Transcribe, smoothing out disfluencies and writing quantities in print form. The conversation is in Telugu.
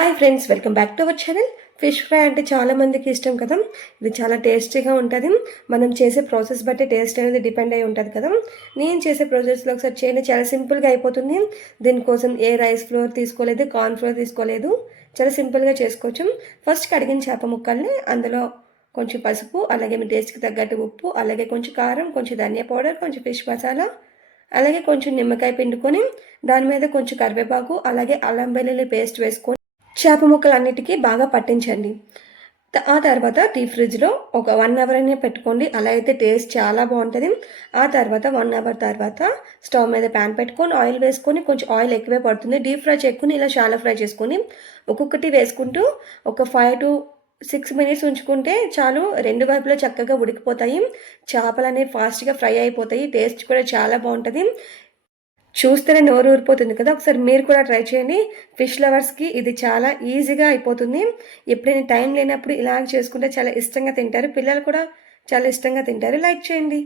Hi friends, welcome back to our channel. Fish fry అంటే చాలా మందికి ఇష్టం కదా. ఇది చాలా టేస్టీగా ఉంటుంది. మనం చేసే ప్రాసెస్ బట్టి టేస్ట్ అనేది డిపెండ్ అయి ఉంటుంది కదా. నేను చేసే ప్రాసెస్లో ఒకసారి చేయండి, చాలా సింపుల్గా అయిపోతుంది. దీనికోసం ఏ రైస్ ఫ్లోర్ తీసుకోలేదు, కార్న్ ఫ్లోర్ తీసుకోలేదు, చాలా సింపుల్గా చేసుకోవచ్చు. ఫస్ట్ కడిగిన చేప ముక్కల్ని అందులో కొంచెం పసుపు, అలాగే మీ టేస్ట్కి తగ్గట్టు ఉప్పు, అలాగే కొంచెం కారం, కొంచెం ధనియా పౌడర్, కొంచెం ఫిష్ మసాలా, అలాగే కొంచెం నిమ్మకాయ పిండుకొని దాని మీద కొంచెం కరివేపాకు, అలాగే అల్లం వెల్లుల్లి పేస్ట్ వేసుకొని చేప ముక్కలన్నిటికీ బాగా పట్టించండి. ఆ తర్వాత డీప్ ఫ్రిడ్జ్లో ఒక 1 అవర్ అనే పెట్టుకోండి. అలా అయితే టేస్ట్ చాలా బాగుంటుంది. ఆ తర్వాత 1 అవర్ తర్వాత స్టవ్ మీద ప్యాన్ పెట్టుకొని ఆయిల్ వేసుకొని, కొంచెం ఆయిల్ ఎక్కువే పడుతుంది. డీప్ ఫ్రై చేసుకుని ఇలా షాలో ఫ్రై చేసుకొని ఒక్కొక్కటి వేసుకుంటూ ఒక 5 to 6 minutes ఉంచుకుంటే చాలు. రెండు వైపులా చక్కగా ఉడికిపోతాయి. చేపలు అనేవి ఫాస్ట్గా ఫ్రై అయిపోతాయి. టేస్ట్ కూడా చాలా బాగుంటుంది. చూస్తేనే నోరు ఊరిపోతుంది కదా. ఒకసారి మీరు కూడా ట్రై చేయండి. ఫిష్ లవర్స్కి ఇది చాలా ఈజీగా అయిపోతుంది. ఎప్పుడైనా టైం లేనప్పుడు ఇలా చేసుకుంటే చాలా ఇష్టంగా తింటారు. పిల్లలు కూడా చాలా ఇష్టంగా తింటారు. లైక్ చేయండి.